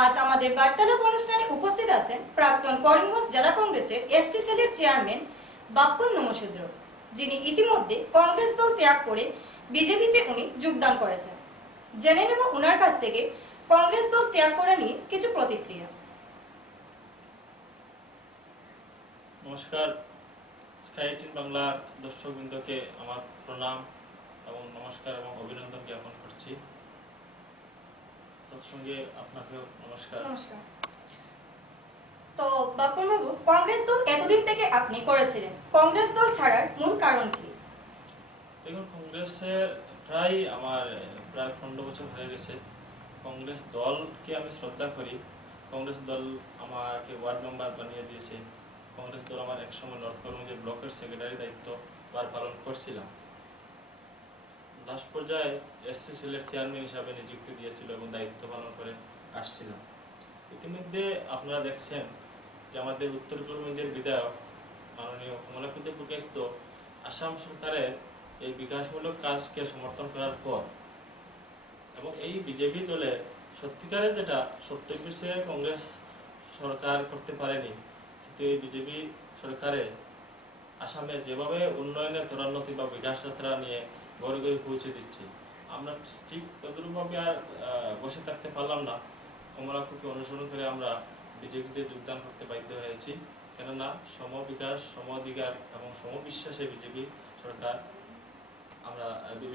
আজ আমাদের বার্তালাপ অনুষ্ঠানে উপস্থিত আছেন প্রাক্তন করিমগঞ্জ জেলা কংগ্রেসের এসসি সেলের চেয়ারম্যান বাপ্পন নমশূদ্র যিনি ইতিমধ্যে কংগ্রেস দল ত্যাগ করে বিজেপিতে উনি যোগদান করেছেন। জেনে নেব ওনার কাছ থেকে কংগ্রেস দল ত্যাগ করা নিয়ে কিছু প্রতিক্রিয়া। নমস্কার, স্কাই বাংলার দর্শকবৃন্দকে আমার প্রণাম এবং নমস্কার এবং অভিনন্দন জ্ঞাপন করছি। তৎসঙ্গে আপনাকেও নমস্কার। নমস্কার। তো বাপ্পন বাবু কংগ্রেস দল এতদিন থেকে আপনি করেছিলেন। কংগ্রেস দল ছাড়ার মূল কারণ কি? দেখুন কংগ্রেসের প্রায় আমার প্রায় পনেরো বছর হয়ে গেছে। কংগ্রেস দলকে আমি শ্রদ্ধা করি। কংগ্রেস দল আমাকে ওয়ার্ড মেম্বার বানিয়ে দিয়েছে। কংগ্রেস দল আমার একসময় নর্থ করিমগঞ্জের ব্লকের সেক্রেটারি দায়িত্ব বার পালন করছিলাম। লাস্ট পর্যায়ে এসসি সেলের চেয়ারম্যান হিসাবে নিযুক্তি দিয়েছিল এবং দায়িত্ব পালন করে আসছিলাম। ইতিমধ্যে আপনারা দেখছেন যে আমাদের উত্তর করিমগঞ্জের বিধায়ক মাননীয় কমলাপতি প্রকাশ তো আসাম সরকারের এই বিকাশমূলক কাজকে সমর্থন করার পর এবং এই বিজেপি দলে সত্যিকারে যেটা সত্তর বিষয়ে কংগ্রেস সরকার করতে পারেনি, কিন্তু এই বিজেপি সরকারে আসামে যেভাবে উন্নয়নের ত্বরান্নতি বা বিকাশ যাত্রা নিয়ে ঘরে ঘরে পৌঁছে দিচ্ছে। আমরা ঠিক তদরূপভাবে আর বসে থাকতে পারলাম না। কমলাকুকে অনুসরণ করে আমরা বিজেপিতে যোগদান করতে বাধ্য হয়েছি। কেননা সম বিকাশ সম অধিকার এবং সমবিশ্বাসে বিজেপি সরকার আমরা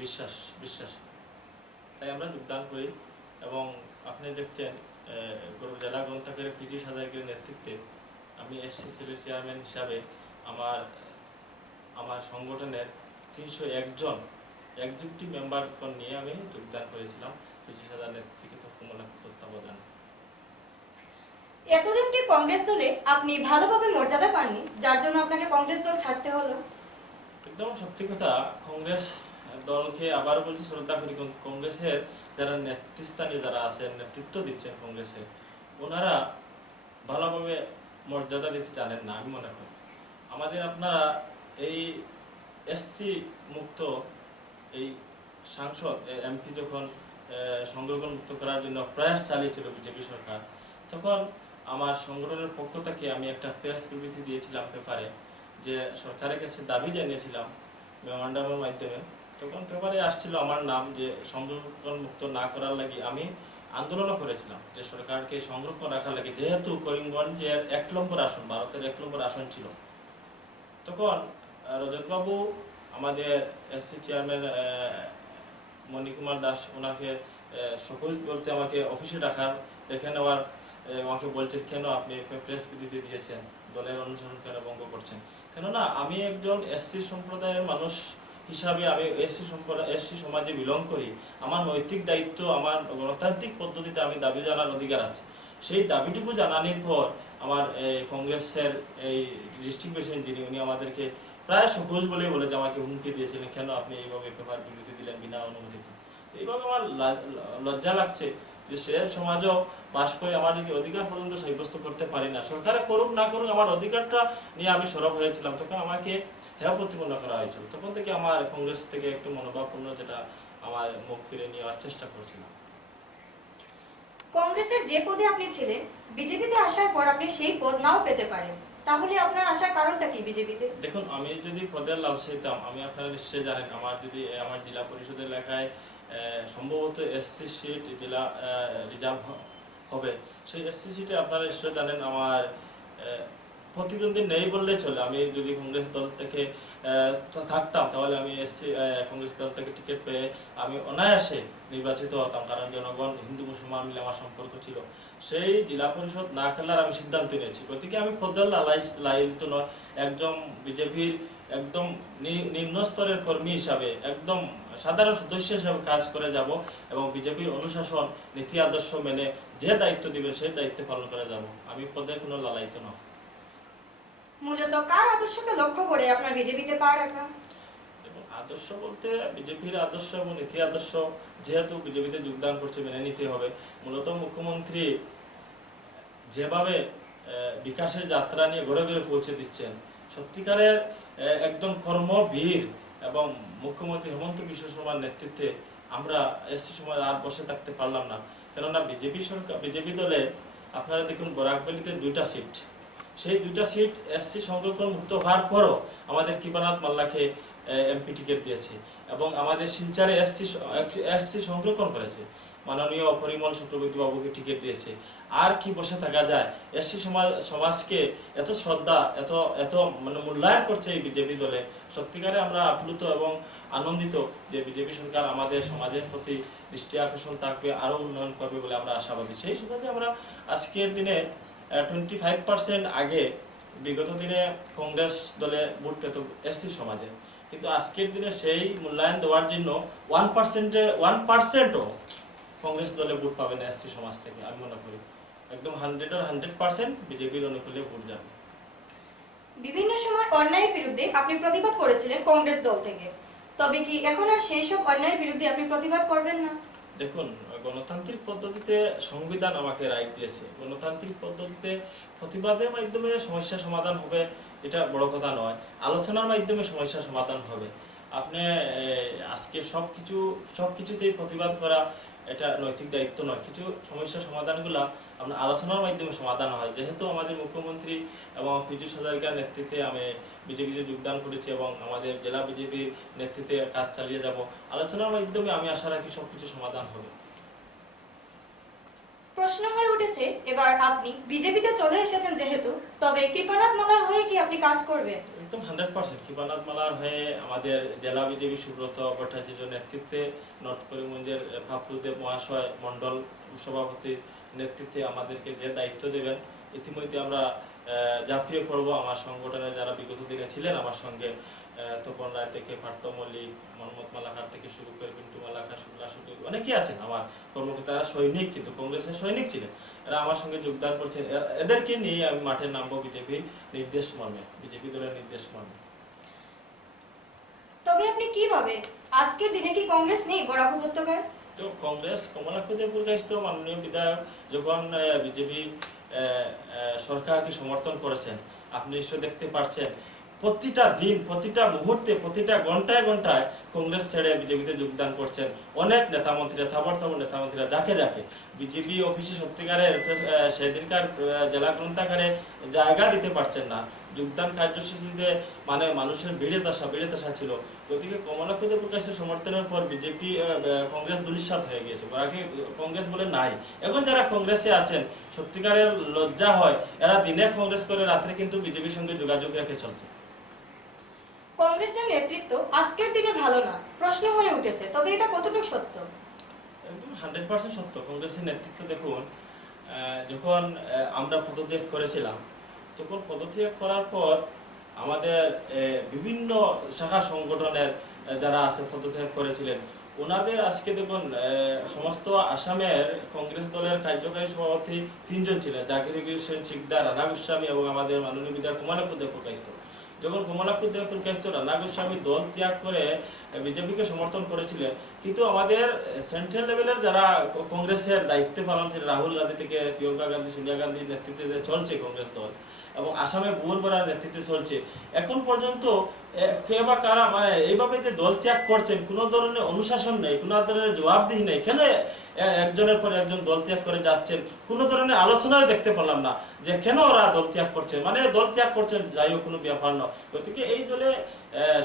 বিশ্বাস বিশ্বাস। তাই আমরা যোগদান করি এবং আপনি দেখছেন জেলা গ্রন্থাগারের পিজি সাদাইকের নেতৃত্বে আমি এসসি সেলের চেয়ারম্যান হিসাবে আমার আমার সংগঠনের তিনশো একজন এক্সিকিউটিভ মেম্বার নিয়ে আমি যোগদান করেছিলাম পিজি সাদার নেতৃত্বে কমলা তত্ত্বাবধান। এতদিন কি কংগ্রেস দলে আপনি ভালোভাবে মর্যাদা পাননি যার জন্য আপনাকে কংগ্রেস দল ছাড়তে হলো? একদম সত্যি কথা কংগ্রেস দলকে আবারও বলছি শ্রদ্ধা করি কংগ্রেসের যারা নেতৃস্থানীয় যারা আছেন নেতৃত্ব দিচ্ছেন কংগ্রেসে ওনারা ভালোভাবে মর্যাদা দিতে জানেন না আমি মনে করি। আমাদের আপনারা এই এসসি মুক্ত এই সাংসদ এমপি যখন সংরক্ষণ মুক্ত করার জন্য প্রয়াস চালিয়েছিল বিজেপি সরকার, তখন আমার সংগঠনের পক্ষ থেকে আমি একটা প্রেস বিবৃতি দিয়েছিলাম পেপারে যে সরকারের কাছে দাবি জানিয়েছিলাম মেমোরান্ডামের মাধ্যমে। তখন পেপারে আসছিল আমার নাম যে সংরক্ষণ মুক্ত না করার লাগি আমি আন্দোলনও করেছিলাম, যে সরকারকে সংরক্ষণ রাখার লাগে, যেহেতু করিমগঞ্জের এক নম্বর আসন, ভারতের এক নম্বর আসন ছিল। তখন রজতবাবু আমাদের এসসি চেয়ারম্যান মণিকুমার দাস ওনাকে সবুজ বলতে আমাকে অফিসে ডাকার, দেখে নেওয়ার আমাকে বলছেন, কেন আপনি প্রেস বিবৃতি দিয়েছেন? দলের অনুসরণ কেন ভঙ্গ করছেন? কেননা আমি একজন এসসি সম্প্রদায়ের মানুষ হিসাবে আমি এসসি সম্প্রদায় এসসি সমাজে বিলং করি। আমার নৈতিক দায়িত্ব, আমার গণতান্ত্রিক পদ্ধতিতে আমি দাবি জানার অধিকার আছে। সেই দাবিটুকু জানানোর পর আমার কংগ্রেসের এই ডিস্ট্রিক্ট প্রেসিডেন্ট যিনি, উনি আমাদেরকে প্রায় সকোজ বলেই বলে যে আমাকে হুমকি দিয়েছিলেন কেন আপনি এইভাবে পেপার বিবৃতি দিলেন বিনা অনুমতিতে এইভাবে আমার লজ্জা লাগছে যে সে সমাজও বাস করে আমার যদি অধিকার পর্যন্ত সাব্যস্ত করতে পারি না। সরকারে করুক না করুক, আমার অধিকারটা নিয়ে আমি সরব হয়েছিলাম। তখন আমাকে হেয় প্রতিপন্ন করা হয়েছিল। তখন থেকে আমার কংগ্রেস থেকে একটু মনোভাবপূর্ণ যেটা আমার মুখ ফিরে নেওয়ার চেষ্টা করছিলাম। কংগ্রেসের যে পদে আপনি ছিলেন, বিজেপিতে আসার পর আপনি সেই পদ নাও পেতে পারেন। তাহলে আপনার আসার কারণটা কি বিজেপিতে? দেখুন, আমি যদি পদের লালসাইতাম আমি আপনারা নিশ্চয়ই জানেন, আমার যদি, আমার জেলা পরিষদের এলাকায় সম্ভবত এসসি সিট জেলা রিজার্ভ হবে। সেই এসসি সিটে আপনারা নিশ্চয়ই জানেন, আমার প্রতিদ্বন্দ্বী নেই বললেই চলে। আমি যদি কংগ্রেস দল থেকে থাকতাম, তাহলে আমি এসসি কংগ্রেস দল থেকে টিকিট পেয়ে আমি অনায়াসে নির্বাচিত হতাম, কারণ জনগণ, হিন্দু, মুসলমান মিলে আমার সম্পর্ক ছিল। সেই জেলা পরিষদ না খেলার আমি সিদ্ধান্ত নিয়েছি। গতিকে আমি লালাই লাইলিত নয় একজন বিজেপির একদম নিম্ন স্তরের কর্মী হিসাবে, একদম সাধারণ সদস্য হিসাবে কাজ করে যাব এবং বিজেপির অনুশাসন, নীতি আদর্শ মেনে যে দায়িত্ব দিবে, সেই দায়িত্ব পালন করে যাব। আমি পদে কোনো লালায়িত নয় মূলত কার আদর্শকে লক্ষ্য করে আপনার বিজেপিতে পা রাখা? আদর্শ বলতে বিজেপির আদর্শ এবং নীতি আদর্শ যেহেতু বিজেপিতে যোগদান করছে, মেনে নিতে হবে। মূলত মুখ্যমন্ত্রী যেভাবে বিকাশের যাত্রা নিয়ে ঘরে ঘরে পৌঁছে দিচ্ছেন, সত্যিকারের একদম কর্মবীর এবং মুখ্যমন্ত্রী হেমন্ত বিশ্ব শর্মার নেতৃত্বে আমরা এসসি সময় আর বসে থাকতে পারলাম না। কেননা বিজেপি সরকার, বিজেপি দলে আপনারা দেখুন বরাকবালিতে দুইটা সিট সেই দুইটা সিট এসসি সংরক্ষণ মুক্ত হওয়ার পরও আমাদের কৃপানাথ মাল্লাকে এমপি টিকিট দিয়েছে এবং আমাদের শিলচারে এসসি এসসি সংরক্ষণ করেছে। মাননীয় পরিমল বাবুকে টিকিট দিয়েছে। আর কি বসে থাকা যায়? এসসি সমাজ সমাজকে এত শ্রদ্ধা, এত এত মানে মূল্যায়ন করছে এই বিজেপি দলে। সত্যিকারে আমরা আপ্লুত এবং আনন্দিত যে বিজেপি সরকার আমাদের সমাজের প্রতি দৃষ্টি আকর্ষণ থাকবে, আরও উন্নয়ন করবে বলে আমরা আশাবাদী। সেই সুবাদে আমরা আজকের দিনে টোয়েন্টি ফাইভ পার্সেন্ট আগে বিগত দিনে কংগ্রেস দলে ভোট পেত এসসি সমাজে। কিন্তু আজকের দিনে সেই মূল্যায়ন দেওয়ার জন্য ওয়ান পার্সেন্টে ওয়ান পার্সেন্টও কংগ্রেস দলে ভোট পাবে না এসসি সমাজ থেকে আমি মনে করি। একদম হান্ড্রেড আর হান্ড্রেড পার্সেন্ট বিজেপির অনুকূলে ভোট যাবে। বিভিন্ন সময় অন্যায়ের বিরুদ্ধে আপনি প্রতিবাদ করেছিলেন কংগ্রেস দল থেকে। তবে কি এখন আর সেই সব অন্যায়ের বিরুদ্ধে আপনি প্রতিবাদ করবেন না? দেখুন গণতান্ত্রিক পদ্ধতিতে সংবিধান আমাকে রাইট দিয়েছে। গণতান্ত্রিক পদ্ধতিতে প্রতিবাদের মাধ্যমে সমস্যা সমাধান হবে, এটা বড় কথা নয়। আলোচনার মাধ্যমে সমস্যা সমাধান হবে। আপনি আজকে সব কিছু সব কিছুতেই প্রতিবাদ করা, এটা নৈতিক দায়িত্ব নয়। কিছু সমস্যা সমাধানগুলো আমরা আলোচনার মাধ্যমে সমাধান হয়। যেহেতু আমাদের মুখ্যমন্ত্রী এবং পীযুষ হাজারিকার নেতৃত্বে আমি বিজেপিতে যোগদান করেছি এবং আমাদের জেলা বিজেপির নেতৃত্বে কাজ চালিয়ে যাব, আলোচনার মাধ্যমে আমি আশা রাখি সব কিছু সমাধান হবে। প্রশ্ন হয়ে উঠেছে, এবার আপনি বিজেপিতে চলে এসেছেন যেহেতু, তবে কৃপানাথ মালার হয়ে কি আপনি কাজ করবেন? একদম হান্ড্রেড পার্সেন্ট কৃপানাথ মালার হয়ে আমাদের জেলা বিজেপি সুব্রত ভট্টাচার্য নেতৃত্বে, নর্থ করিমগঞ্জের ফাফরুদেব মহাশয় মন্ডল সভাপতির নেতৃত্বে আমাদেরকে যে দায়িত্ব দেবেন, ইতিমধ্যে আমরা ঝাঁপিয়ে পড়ব আমার সংগঠনে যারা বিগত দিনে ছিলেন আমার সঙ্গে তপন রায় থেকে পার্থ মল্লিক মোহাম্মদ মালাকার থেকে শুরু করে পিন্টু মালাকার শুক্লা শুক্লি অনেকেই আছেন আমার কর্মকর্তারা সৈনিক কিন্তু কংগ্রেসের সৈনিক ছিলেন। এরা আমার সঙ্গে যোগদান করছেন। এদেরকে নিয়ে আমি মাঠে নামবো বিজেপির নির্দেশ মর্মে বিজেপি দলের নির্দেশ মর্মে। তবে আপনি কি ভাবেন? আজকের দিনে কি কংগ্রেস নেই বরাক উপত্যকায় তো কংগ্রেস কমলাক্ষদেবপুর কাছে মাননীয় বিধায়ক যখন বিজেপি সরকারকে সমর্থন করেছেন। আপনি নিশ্চয় দেখতে পাচ্ছেন প্রতিটা দিন, প্রতিটা মুহূর্তে, প্রতিটা ঘন্টায় ঘন্টায় কংগ্রেস ছেড়ে বিজেপিতে যোগদান করছেন। অনেক নেতা মন্ত্রীরা থাবর নেতা মন্ত্রীরা যাকে যাকে। বিজেপি অফিসে সত্যিকারের সেদিনকার জেলা গ্রন্থাগারে জায়গা দিতে পারছেন না। যোগদান কার্যসূচিতে মানে মানুষের বেড়ে আসা বেড়ে আসা ছিল। গতিকে কমলাক্ষদে প্রকাশের সমর্থনের পর বিজেপি কংগ্রেস দুলিশাত হয়ে গিয়েছে। আগে কংগ্রেস বলে নাই। এখন যারা কংগ্রেসে আছেন সত্যিকারের লজ্জা হয় এরা দিনে কংগ্রেস করে রাত্রে কিন্তু বিজেপির সঙ্গে যোগাযোগ রেখে চলছে। কংগ্রেসের নেতৃত্ব আজকের দিনে ভালো না। প্রশ্ন হয়ে উঠেছে তবে এটা কতটুকু সত্য? একদম হান্ড্রেড পার্সেন্ট সত্য। কংগ্রেসের নেতৃত্ব দেখুন যখন আমরা পদত্যাগ করেছিলাম তখন পদত্যাগ করার পর আমাদের বিভিন্ন শাখা সংগঠনের যারা আছে, পদত্যাগ করেছিলেন, ওনাদের আজকে দেখুন সমস্ত আসামের কংগ্রেস দলের কার্যকারী সভাপতি তিনজন ছিলেন, জাকির হোসেন, শিকদার, রানা গোস্বামী এবং আমাদের মাননীয় বিধায়ক কুমারপুর দেব প্রকাশিত। যখন কমলাপুর দেব প্রকাশিত, রানা গোস্বামী দল ত্যাগ করে বিজেপিকে সমর্থন করেছিলেন, কিন্তু আমাদের সেন্ট্রাল লেভেলের যারা কংগ্রেসের দায়িত্ব পালন ছিল রাহুল গান্ধী থেকে, প্রিয়ঙ্কা গান্ধী, সোনিয়া গান্ধীর নেতৃত্বে যে চলছে কংগ্রেস দল এবং আসামে বুয়র বরার নেতৃত্বে চলছে। এখন পর্যন্ত কে বা কারা মানে এইভাবে যে দল ত্যাগ করছেন, কোনো ধরনের অনুশাসন নেই, কোনো ধরনের জবাবদিহি নেই, কেন একজনের পর একজন দল ত্যাগ করে যাচ্ছেন? কোনো ধরনের আলোচনাও দেখতে পেলাম না যে কেন ওরা দল ত্যাগ করছে। মানে দল ত্যাগ করছেন যাই হোক, কোনো ব্যাপার নয়। গতিকে এই দলে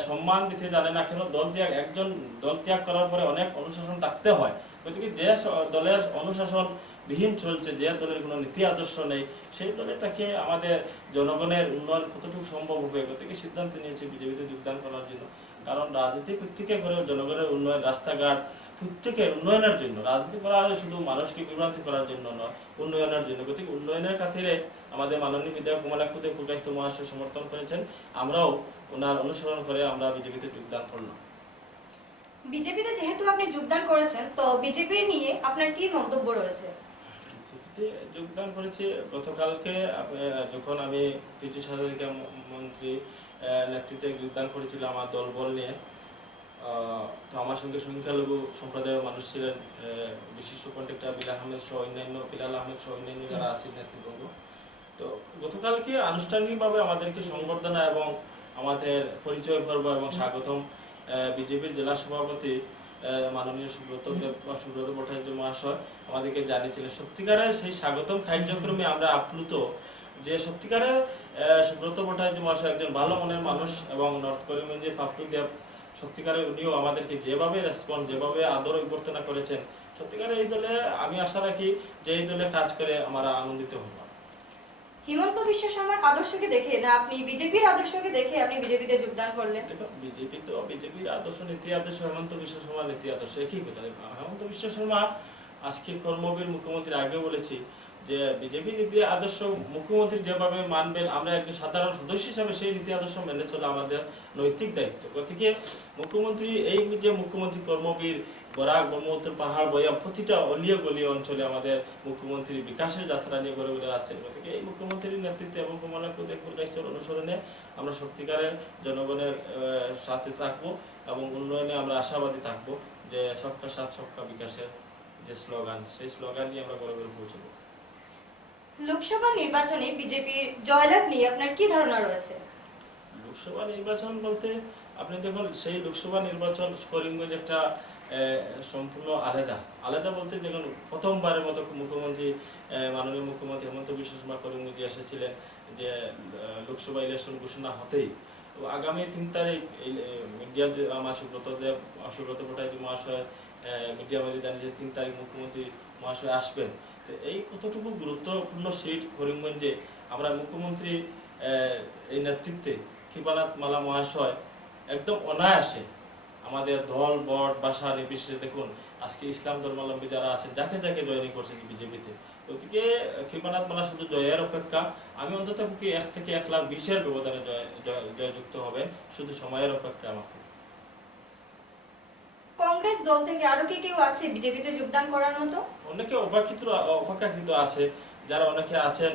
সম্মান দিতে জানে না কেন দল ত্যাগ, একজন দল ত্যাগ করার পরে অনেক অনুশাসন থাকতে হয়। গতিকে যে দলের অনুশাসন বিহীন চলছে, যে দলের কোনো নীতি আদর্শ নেই, সেই দলে তাকে আমাদের জনগণের উন্নয়ন কতটুকু সম্ভব হবে গতিকে সিদ্ধান্ত নিয়েছে বিজেপিতে যোগদান করার জন্য। কারণ রাজনীতি প্রত্যেকে করে জনগণের উন্নয়ন, রাস্তাঘাট প্রত্যেকের উন্নয়নের জন্য। রাজনীতি করা হয় শুধু মানুষকে বিভ্রান্তি করার জন্য নয়, উন্নয়নের জন্য। গতিকে উন্নয়নের খাতিরে আমাদের মাননীয় বিধায়ক কমলাক্ষুদে প্রকাশিত মহাশয় সমর্থন করেছেন। আমরাও ওনার অনুসরণ করে আমরা বিজেপিতে যোগদান করলাম। বিজেপিতে যেহেতু আপনি যোগদান করেছেন, তো বিজেপি নিয়ে আপনার কি মন্তব্য রয়েছে? যোগদান করেছি। গতকালকে যখন আমি পিছু সাধারিকা মন্ত্রী নেতৃত্বে যোগদান করেছিলাম আমার দলবল নিয়ে তো আমার সঙ্গে সংখ্যালঘু সম্প্রদায়ের মানুষ ছিলেন বিশিষ্ট কন্ট্রাক্টর বিলাল আহমেদ সহ অন্যান্য বিলাল আহমেদ সহ অন্যান্য যারা আছেন নেতৃবৃন্দ তো গতকালকে আনুষ্ঠানিকভাবে আমাদেরকে সংবর্ধনা এবং আমাদের পরিচয় পর্ব এবং স্বাগতম বিজেপির জেলা সভাপতি মাননীয় সুব্রত সুব্রত ভট্টাচার্য মহাশয় আমাদেরকে জানিয়েছিলেন। সত্যিকারের সেই স্বাগতম কার্যক্রমে আমরা আপ্লুত যে সত্যিকারের সুব্রত ভট্টাচার্য মহাশয় একজন ভালো মনের মানুষ এবং নর্থ করিমগঞ্জের পাপ্পু দেব সত্যিকারের উনিও আমাদেরকে যেভাবে রেসপন্স যেভাবে আদর অভ্যর্থনা করেছেন, সত্যিকারের এই দলে আমি আশা রাখি যে এই দলে কাজ করে আমরা আনন্দিত হব। হিমন্ত বিশ্ব শর্মার আদর্শকে দেখে না, আপনি বিজেপির আদর্শকে দেখে আপনি বিজেপিতে যোগদান করলেন? বিজেপি তো, বিজেপির আদর্শ নীতি আদর্শ, হেমন্ত বিশ্ব শর্মার নীতি আদর্শ একই কথা। হেমন্ত বিশ্ব শর্মা আজকে কর্মবীর মুখ্যমন্ত্রী আগে বলেছি যে বিজেপি নীতি আদর্শ মুখ্যমন্ত্রী যেভাবে মানবেন, আমরা একজন সাধারণ সদস্য হিসাবে সেই নীতি আদর্শ মেনে চলা আমাদের নৈতিক দায়িত্ব। গতিকে মুখ্যমন্ত্রী, এই যে মুখ্যমন্ত্রী কর্মবীর বরাক ব্রহ্মপুত্র পাহাড় বয়াম প্রতিটা অলিয়ে গলিয়ে অঞ্চলে আমাদের মুখ্যমন্ত্রী বিকাশের যাত্রা নিয়ে গড়ে গড়ে যাচ্ছেন গতিকে এই মুখ্যমন্ত্রীর নেতৃত্বে এবং কমলাপুর দেখপুর গাছের অনুসরণে আমরা সত্যিকারের জনগণের সাথে থাকব এবং উন্নয়নে আমরা আশাবাদী থাকব যে সবকা সাথ সবকা বিকাশের যে স্লোগান সেই স্লোগান নিয়ে আমরা গড়ে গড়ে পৌঁছবো। লোকসভা নির্বাচনে বিজেপির জয়লাভ নিয়ে আপনার কি ধারণা রয়েছে? লোকসভা নির্বাচন বলতে আপনি দেখুন সেই লোকসভা নির্বাচন করিমগঞ্জ একটা সম্পূর্ণ আলাদা। আলাদা বলতে দেখুন, প্রথমবারের মতো মুখ্যমন্ত্রী মাননীয় মুখ্যমন্ত্রী হেমন্ত বিশ্ব শর্মা করিমগঞ্জে এসেছিলেন যে লোকসভা ইলেকশন ঘোষণা হতেই। আগামী তিন তারিখ মিডিয়া আমার সুব্রত দেব সুব্রত ভট্টাচার্য মহাশয় মিডিয়া মধ্যে জানিয়েছে তিন তারিখ মুখ্যমন্ত্রী মহাশয় আসবেন। তো এই কতটুকু গুরুত্বপূর্ণ সিট করিমগঞ্জে আমরা মুখ্যমন্ত্রী এই নেতৃত্বে কৃপানাথ মালা মহাশয় একদম অনায়াসে আমাদের দল বট বাসা নির্বিশেষে দেখুন আজকে ইসলাম ধর্মাবলম্বী যারা আছেন যাকে যাকে জয়নি করছে বিজেপিতে? গতিকে কৃপানাথ মালা শুধু জয়ের অপেক্ষা আমি অন্তত পক্ষে এক থেকে এক লাখ বিশের ব্যবধানে জয় জয়- জয়যুক্ত হবেন শুধু সময়ের অপেক্ষা আমাকে। কংগ্রেস দল থেকে আরও কি কেউ আছে বিজেপিতে যোগদান করার মতো? অনেকে অপেক্ষিত অপেক্ষাকৃত আছে যারা অনেকে আছেন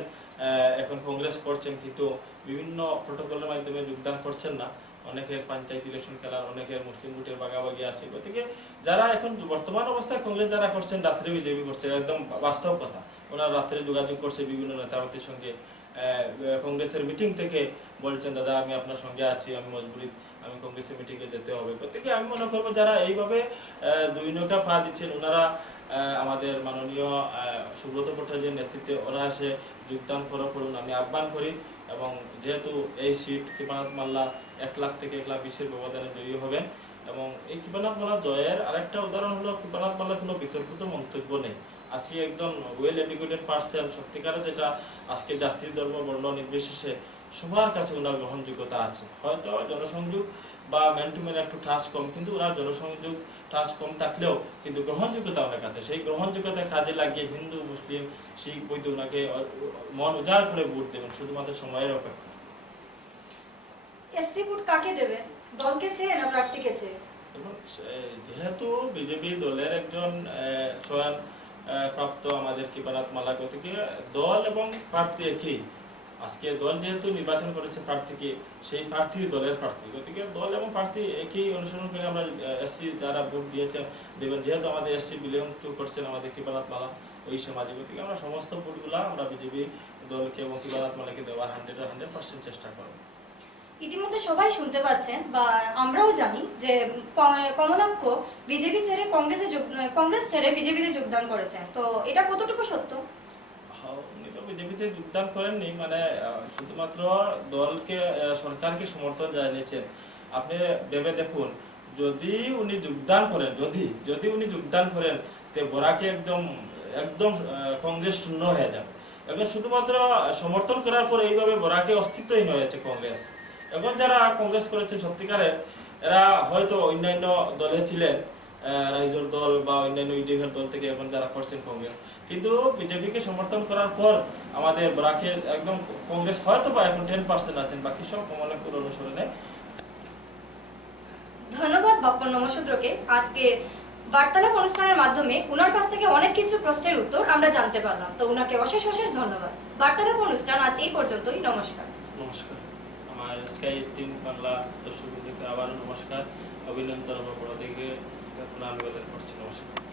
এখন কংগ্রেস করছেন কিন্তু বিভিন্ন প্রোটোকলের মাধ্যমে যোগদান করছেন না। অনেকের পঞ্চায়েত ইলেকশন খেলার, অনেকের মুসলিম ভোটের বাগাবাগি আছে। গতিকে যারা এখন বর্তমান অবস্থায় কংগ্রেস যারা করছেন, রাত্রে বিজেপি করছে একদম বাস্তব কথা। ওনারা রাত্রে যোগাযোগ করছে বিভিন্ন নেতাপতির সঙ্গে। কংগ্রেসের মিটিং থেকে বলছেন, দাদা, আমি আপনার সঙ্গে আছি, আমি মজবুরি আমি কংগ্রেসের মিটিংয়ে যেতে হবে। গতিকে আমি মনে করব যারা এইভাবে দুই নৌকা পা দিচ্ছেন, ওনারা আমাদের মাননীয় সুব্রত ভট্টাচার্যের নেতৃত্বে অনায়াসে যোগদান করা করুন আমি আহ্বান করি এবং যেহেতু এই সিট কৃপানাথ মাল্লা এক লাখ থেকে এক লাখ বিশের ব্যবধানে জয়ী হবেন। এবং এই কৃপানাথ মাল্লা জয়ের আরেকটা উদাহরণ হলো, কৃপানাথ মাল্লা কোনো বিতর্কিত মন্তব্য নেই। আজকে একদম ওয়েল এডুকেটেড পার্সন সত্যিকারে যেটা আজকে জাতি ধর্ম, বর্ণ নির্বিশেষে সবার কাছে ওনার গ্রহণযোগ্যতা আছে। হয়তো জনসংযোগ বা ম্যান টু ম্যান একটু টাচ কম, কিন্তু ওনার জনসংযোগ টাচ কম থাকলেও কিন্তু গ্রহণযোগ্যতা ওনার কাছে। সেই গ্রহণযোগ্যতা কাজে লাগিয়ে হিন্দু, মুসলিম, শিখ বৈদ্য ওনাকে মন উজাড় করে ভোট দেবেন শুধুমাত্র সময়ের অপেক্ষা এসসি ভোট কাকে দেবেন দলকে চেয়ে না প্রার্থীকে চেয়ে? যেহেতু বিজেপি দলের একজন চয়ন প্রাপ্ত আমাদের কৃপানাথ মালা গতিকে দল এবং প্রার্থী একই। আজকে দল যেহেতু নির্বাচন করেছে প্রার্থীকে, সেই প্রার্থী দলের প্রার্থী। গতিকে দল এবং প্রার্থী একই অনুসরণ করে আমরা এসসি যারা ভোট দিয়েছেন, দেবেন। যেহেতু আমাদের এসসি বিলিয়ং টু করছেন আমাদের কৃপানাথ মালা ওই সমাজে। গতিকে আমরা সমস্ত ভোটগুলা আমরা বিজেপি দলকে এবং কৃপানাথ মালাকে দেওয়ার হান্ড্রেড হান্ড্রেড পার্সেন্ট চেষ্টা করব। ইতিমধ্যে সবাই শুনতে পাচ্ছেন বা আমরাও জানি যে কমলাক্ষ বিজেপি ছেড়ে কংগ্রেসে কংগ্রেস ছেড়ে বিজেপিতে যোগদান করেছেন। তো এটা কতটুকু সত্য? হ্যাঁ, উনি তো বিজেপিতে যোগদান করেননি মানে শুধুমাত্র দলকে সরকারকে সমর্থন জানিয়েছেন। আপনি ভেবে দেখুন যদি উনি যোগদান করেন যদি যদি উনি যোগদান করেন তে বরাকে একদম একদম কংগ্রেস শূন্য হয়ে যাবে। এখন শুধুমাত্র সমর্থন করার পর এইভাবে বরাকে অস্তিত্বহীন হয়েছে কংগ্রেস। এখন যারা কংগ্রেস করেছেন সত্যিকারের এরা হয়তো অন্যান্য দলে ছিলেন রাইজোর দল বা অন্যান্য ইউডিএফের দল থেকে এখন যারা করছেন কংগ্রেস। কিন্তু বিজেপিকে সমর্থন করার পর আমাদের বরাকের একদম কংগ্রেস হয়তো বা এখন টেন পার্সেন্ট আছেন বাকি সব কমলাপুর অনুসরণে। ধন্যবাদ বাপ্পন নমশূদ্রকে আজকে বার্তালাপ অনুষ্ঠানের মাধ্যমে ওনার কাছ থেকে অনেক কিছু প্রশ্নের উত্তর আমরা জানতে পারলাম। তো ওনাকে অশেষ অশেষ ধন্যবাদ। বার্তালাপ অনুষ্ঠান আজ এই পর্যন্তই। নমস্কার। নমস্কার। স্কাই টিম বাংলা দর্শকবৃন্দকে আবারও নমস্কার অভিনন্দন আমার বড় দিকে আবেদন করছি নমস্কার।